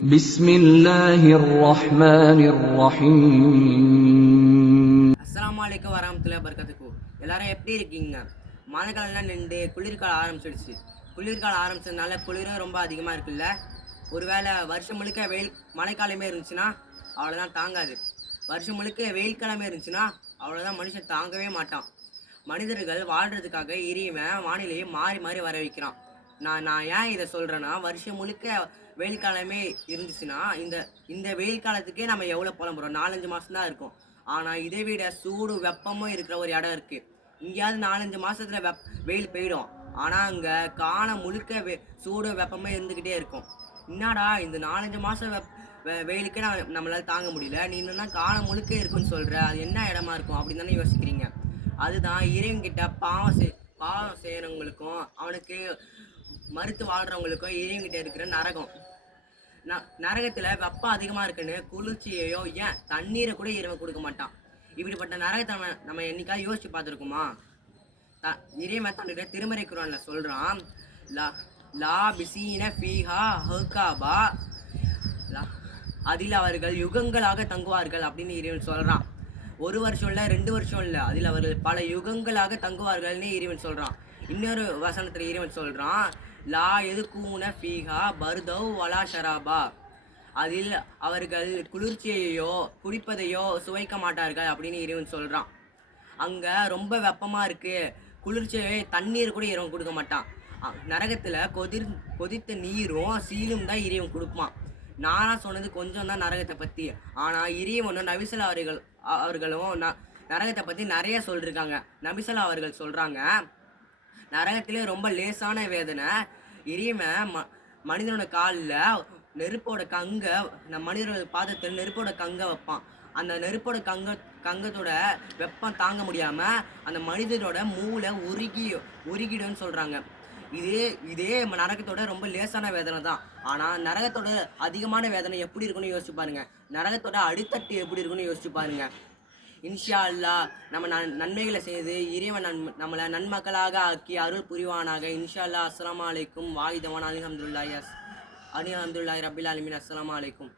بسم الله الرحمن الرحيم. அஸ்ஸலாமு அலைக்கும் வரஹ்மத்துல்லாஹி வபரகாத்துஹு. எல்லாரும் எப்படி இருக்கீங்க? மழைக்காலம்லாம் நின்று குளிர்காலம் ஆரம்பிச்சிடுச்சு. குளிர்காலம் ஆரம்பிச்சதுனால குளிரும் ரொம்ப அதிகமாக இருக்குல்ல. ஒருவேளை வருஷம் முழுக்க மழைக்காலமே இருந்துச்சுன்னா அவ்வளோதான் தாங்காது. வருஷம் முழுக்க வெயில் காலமே இருந்துச்சுன்னா அவ்வளோதான் மனுஷன் தாங்கவே மாட்டான். மனிதர்கள் வாழ்கிறதுக்காக இறைவன் வானிலையை மாறி மாறி வர வைக்கிறான். நான் ஏன் இதை சொல்கிறேன்னா, வருஷம் முழுக்க வெயில் காலமே இருந்துச்சுன்னா இந்த இந்த வெயில் காலத்துக்கே நம்ம எவ்வளோ புலம்புறோம். 4-5 மாதம் தான் இருக்கும். ஆனால் இதை விட சூடு வெப்பமும் இருக்கிற ஒரு இடம் இருக்குது. இங்கேயாவது 4-5 மாதத்தில் வெயில் போயிடும். ஆனால் அங்கே காலம் முழுக்க சூடு வெப்பமே இருந்துக்கிட்டே இருக்கும். என்னடா இந்த 4-5 மாதம் வெயிலுக்கே நம்மளால் தாங்க முடியல, நீ என்னன்னா காலம் முழுக்க இருக்குன்னு சொல்கிற, அது என்ன இடமா இருக்கும் அப்படின்னு தானே யோசிக்கிறீங்க. அதுதான் இறைவன்கிட்ட பாவம் செய்கிறவங்களுக்கும் அவனுக்கு மறுத்து வாழ்கிறவங்களுக்கும் இறைவன்கிட்ட இருக்கிற நரகம். நரகத்தில் வெப்பம் அதிகமாக இருக்குன்னு குளிர்ச்சியையோ ஏன் தண்ணீரை கூட இறைவன் கொடுக்க மாட்டான். இப்படிப்பட்ட நரகத்தை நம்ம என்னைக்காவது யோசிச்சு பார்த்துருக்குமா? இறைவன் தன்னுடைய திருமறை குர்ஆன்ல சொல்கிறான், லா பிசீன ஃபீஹா ஹர்காபா, அதில் அவர்கள் யுகங்களாக தங்குவார்கள் அப்படின்னு இறைவன் சொல்கிறான். 1 வருஷம் இல்லை, 2 வருஷம் இல்லை, அதில் அவர்கள் பல யுகங்களாக தங்குவார்கள்னு இறைவன் சொல்கிறான். இன்னொரு வசனத்தில் இறைவன் சொல்கிறான், லா எதுக்கூன ஃபீஹா பர்தவ் வலா ஷராபா, அதில் அவர்கள் குளிர்ச்சியையோ குடிப்பதையோ சுவைக்க மாட்டார்கள் அப்படின்னு இறைவன் சொல்கிறான். அங்கே ரொம்ப வெப்பமாக இருக்குது, குளிர்ச்சியை தண்ணீர் கூட இறைவன் கொடுக்க மாட்டான். நரகத்தில் கொதித்த நீரும் சீலும் தான் இறைவன் கொடுப்பான். நானாக சொன்னது கொஞ்சம் தான் நரகத்தை பற்றி. ஆனால் இறைவனும் நபிசல்லா அவர்களும் நரகத்தை பற்றி நிறைய சொல்லியிருக்காங்க. நபிசல்லா அவர்கள் சொல்கிறாங்க, நரகத்திலே ரொம்ப லேசான வேதனை. இறைவன் மனிதனோட காலில் நெருப்போட மனிதனோட பாதத்தில் நெருப்போட கங்கை வைப்பான். அந்த நெருப்போட கங்கத்தோட வெப்பம் தாங்க முடியாமல் அந்த மனிதனோட மூளை உருகிடும்னு சொல்கிறாங்க. இதே நரகத்தோட ரொம்ப லேசான வேதனை தான். ஆனால் நரகத்தோட அதிகமான வேதனை எப்படி இருக்குன்னு யோசிச்சு பாருங்க. நரகத்தோட அடித்தட்டு எப்படி இருக்குன்னு யோசிச்சு பாருங்க. இன்ஷா அல்லாஹ் நம்ம நன்மைகளை செய்து இறைவன் நம்மளை நன்மக்களாக ஆக்கி அருள் புரிவானாக. இன்ஷா அல்லாஹ். அஸ்ஸலாமு அலைக்கும். வாஹிதவான் அல்ஹம்துலில்லாஹி ரப்பில் ஆலமீன். அஸ்ஸலாமு அலைக்கும்.